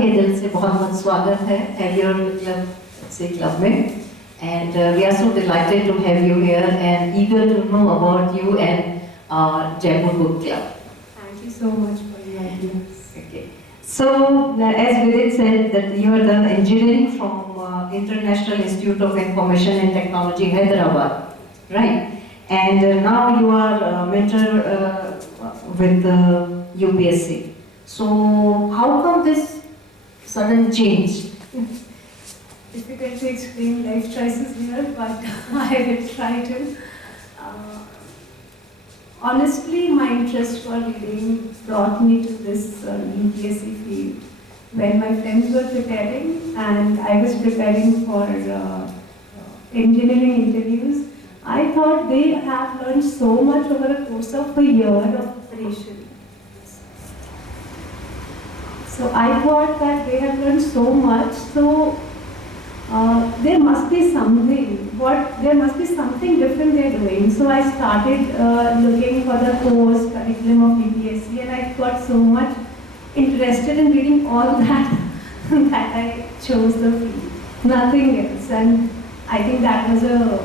तहे दिल से बहुत स्वागत है Jaipur BookClub से क्लब में, and we are so delighted to have you here and eager to know about you and Jaipur Book Club. Thank you so much for inviting us. Okay. So, as Vidit said, that you are the engineering from International Institute of Information and Technology, Hyderabad, right? And now you are a mentor with UPSC. So, how come this sudden change? Difficult to explain life choices here, but I will try to. Honestly, my interest for reading brought me to this UPSC field. When my friends were preparing and I was preparing for engineering interviews, I thought they have learned so much over a course of a year of preparation. So I thought that they have learned so much, so there must be something. There must be something different they're doing. So I started looking for the course curriculum of UPSC, and I got so much interested in reading all that that I chose the field. Nothing else, and I think that was a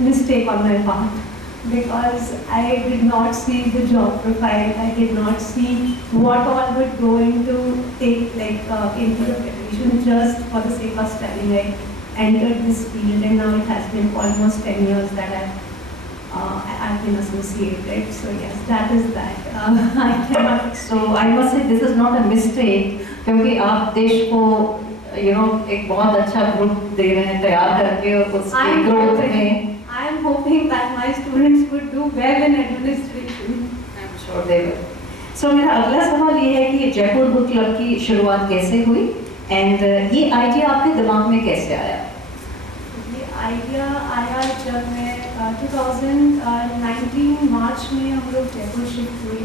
mistake on my part, because I did not see the job profile, I did not see what all would go into take into the preparation just for the sake of studying. I entered this field and now it has been almost 10 years that I've been associated. So yes, that is that. I cannot. So I must say this is not a mistake, क्योंकि आप देश को एक बहुत अच्छा group दे रहे हैं तैयार करके उसके ग्रोथ में. I am hoping that my students would do well in administration. I'm sure they will. So मेरा अगला सवाल ये है कि जयपुर बुक क्लब की शुरुआत कैसे हुई and ये आइडिया आपके दिमाग में कैसे आया? ये आइडिया आया जब मैं 2019 मार्च में हम लोग जयपुर शिफ्ट हुए.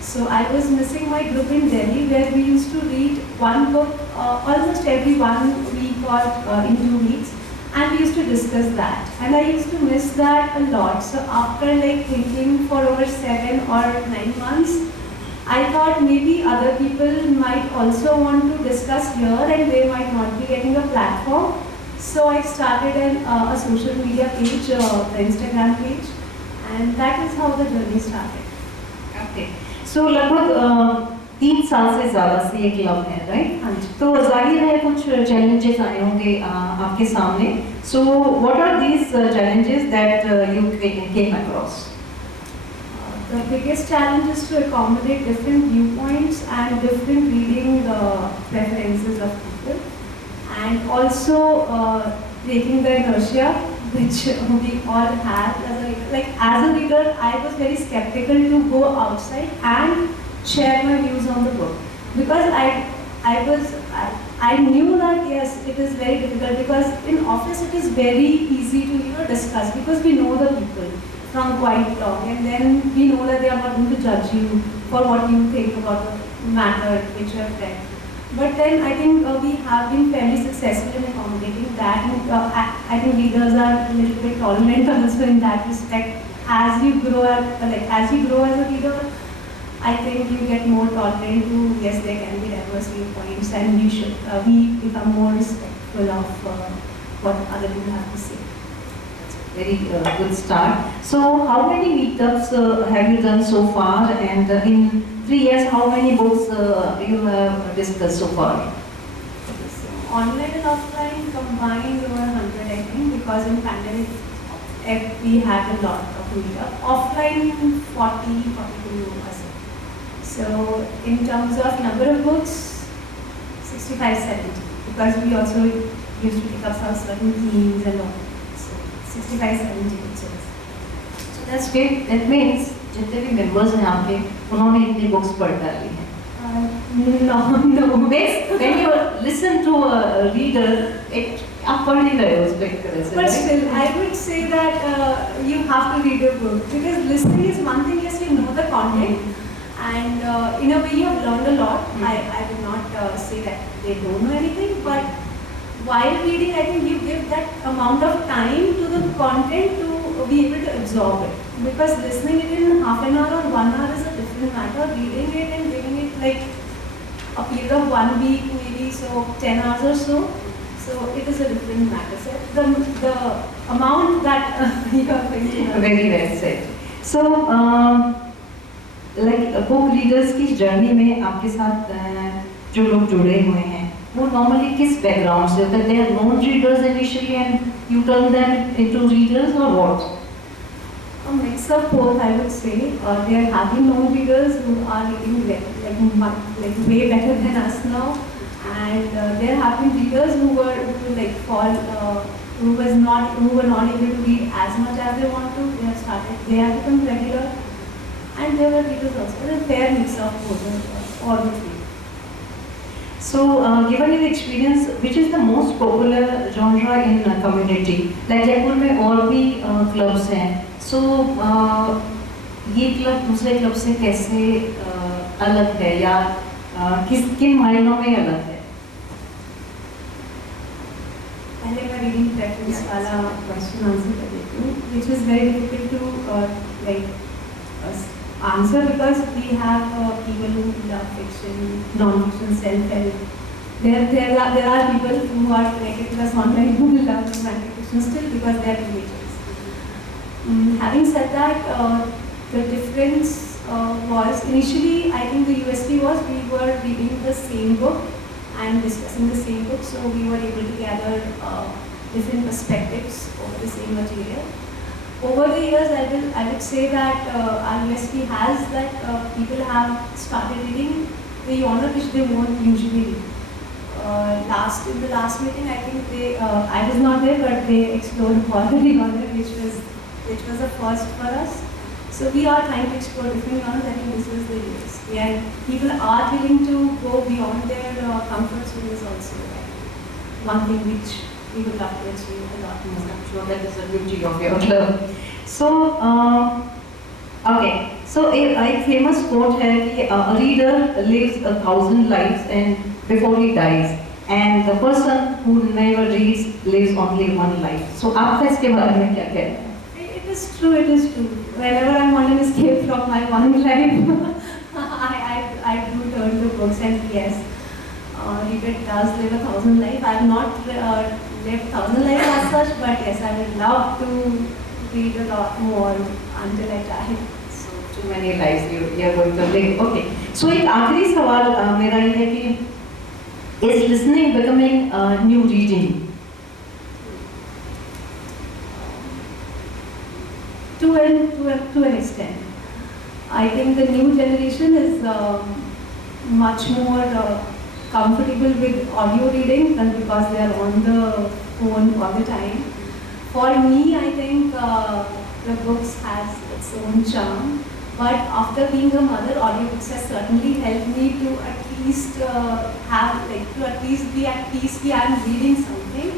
So I was missing my group in Delhi where we used to read one book almost every 1 week or in 2 weeks. And we used to discuss that, and I used to miss that a lot. So after thinking for over 7 or 9 months, I thought maybe other people might also want to discuss here and they might not be getting a platform. So I started a social media page, the Instagram page, and that is how the journey started. Okay. So लगभग 3 साल से ज़्यादा से ये club है, right? हाँ जी. तो जाहिर है कुछ चैलेंजेस आए होंगे आपके सामने. So what are these challenges that you came across? The biggest challenge is to accommodate different viewpoints and different reading preferences of people, and also breaking the inertia which we all have as a reader. As a reader, I was very skeptical to go outside and share my views on the book, because I knew that yes, it is very difficult, because in office it is very easy to discuss, because we know the people from quite long, and then we know that they are not going to judge you for what you think about the matter which you have read. But then I think we have been fairly successful in accommodating that, and I think readers are a little bit tolerant also in that respect. As you grow as a reader, I think you get more tolerant to, yes, there can be diverse viewpoints, and we become more respectful of what other people have to say. That's a very good start. So how many meetups have you done so far, and in 3 years how many books you have discussed so far? So, online and offline combined over 100, I think, because in pandemic we had a lot of meetup. Offline 42 or so. So in terms of number of books, 65, 70, because we also used to pick up some certain themes and all. So 65, 70 books. So that's great. That means जितने भी members हैं आपके, उन्होंने इतनी books पढ़ डाली हैं. No. When you listen to a reader, आप पढ़ नहीं रहे हो उस एक तरह से. But still, I would say that you have to read a book, because listening is one thing. Yes, you know the content. And in a way you have learned a lot. I would not say that they don't know anything, but while reading, I think you give that amount of time to the content to be able to absorb it. Because listening it in half an hour or 1 hour is a different matter. Reading it and giving it a period of 1 week maybe, so 10 hours or so. So it is a different matter. So the amount that you are thinking of. Very well said. So, like book readers की journey में आपके साथ जो लोग जुड़े हुए हैं, वो normally किस background से होते हैं? They are known readers initially and you turn them into readers or what? A mix of both, I would say. There have been known readers who are reading like way better than us now, and there have been readers who were who were not able to read as much as they want to. They have become regular, and there were readers also. A fair mix of both, all the three. So, given your experience, which is the most popular genre in community? Like Jaipur में और भी clubs हैं. So, ये club दूसरे club से कैसे अलग है या किन मायनों में अलग है? पहले मैं reading preference वाला question answer कर देती हूँ, which is very difficult to answer because we have people who love fiction, non-fiction, self-help. There are people who are connected to us online who love romantic fiction still because they are teenagers. Having said that, the difference was initially, I think the USP was we were reading the same book and discussing the same book, so we were able to gather different perspectives over the same material. Over the years, I would say that our USP has that people have started reading the genre which they won't usually read. In the last meeting, I think I was not there, but they explored horror genre, which was a first for us. So we are trying to explore different genres. I think this is the USP, and people are willing to go beyond their comfort zone is also one thing which we would love to achieve a lot more. I'm sure that is the beauty of your club. So, okay. So, a famous quote है कि a reader lives 1,000 lives and before he dies, and the person who never reads lives only one life. So, आपका इसके बारे में क्या कहना है? It is true. It is true. Whenever I want an escape from my one life, I do turn to books, and yes, reader does live 1,000 lives. I have not lived 1,000 lives as such, but yes, I would love to read a lot more until I die. So too many lives you are going to live. Okay. So एक आखिरी सवाल मेरा ये है कि is listening becoming new reading? To an extent, I think the new generation is much more comfortable with audio reading than because they are on the phone all the time. For me, I think the books has its own charm, but after being a mother, audiobooks has certainly helped me to at least be at peace that I am reading something.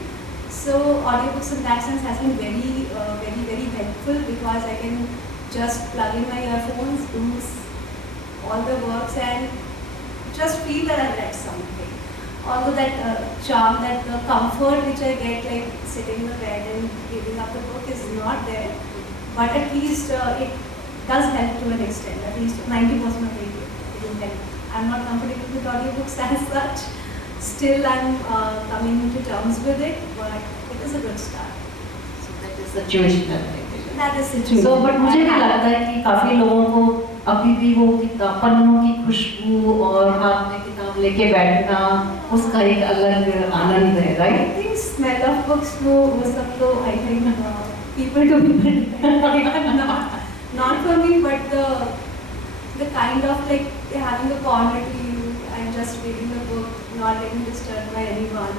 So audiobooks in that sense has been very helpful because I can just plug in my earphones, do all the works and just feel that I've read something. Although that charm, that comfort which I get like sitting in the bed and reading up the book is not there, but at least it does help to an extent, at least 90% of it will help. I'm not comfortable with audiobooks as such. Still I'm coming to terms with it, but it is a good start. So that is situational. That is situational. So but मुझे भी लगता है कि काफी लोगों को अभी भी वो पन्नों की खुशबू और हाथ में किताब लेके बैठना उसका एक अलग आनंद है, right? I think smell of books वो सब तो I think people to people not for me, but the kind of like having a corner to you and just reading the book, not getting disturbed by anyone,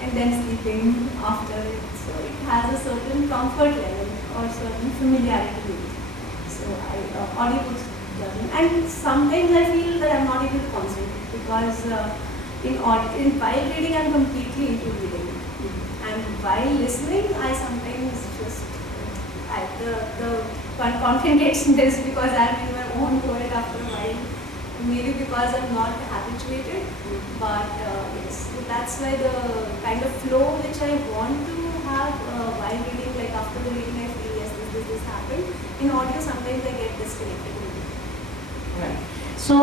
and then sleeping after it. So it has a certain comfort level or certain familiarity with it. So audiobooks doesn't. And sometimes I feel that I'm not able to concentrate because while reading I'm completely into reading. And while listening I sometimes just the content gets missed because I'm in my own world after a while. Maybe because I'm not habituated, but yes, so that's why the kind of flow which I want to have while reading, like after the reading I feel yes this happened. In audio sometimes I get disconnected. Right. सो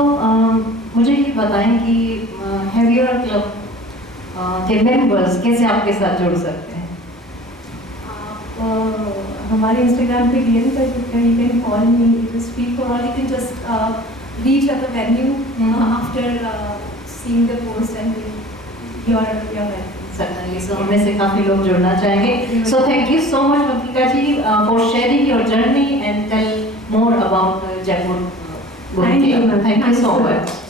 मुझे ये बताएं कि have your club के members कैसे आपके साथ जुड़ सकते हैं? आप हमारे इंस्टाग्राम पे DM कर सकते हैं. You can call me. It is free for all. You can just reach at the venue after seeing the post and your welcome. Certainly. So हमें से काफी लोग जुड़ना चाहेंगे. So thank you so much Madhulika ji for sharing your journey and tell more about Jaipur Book Club. Thank you so much.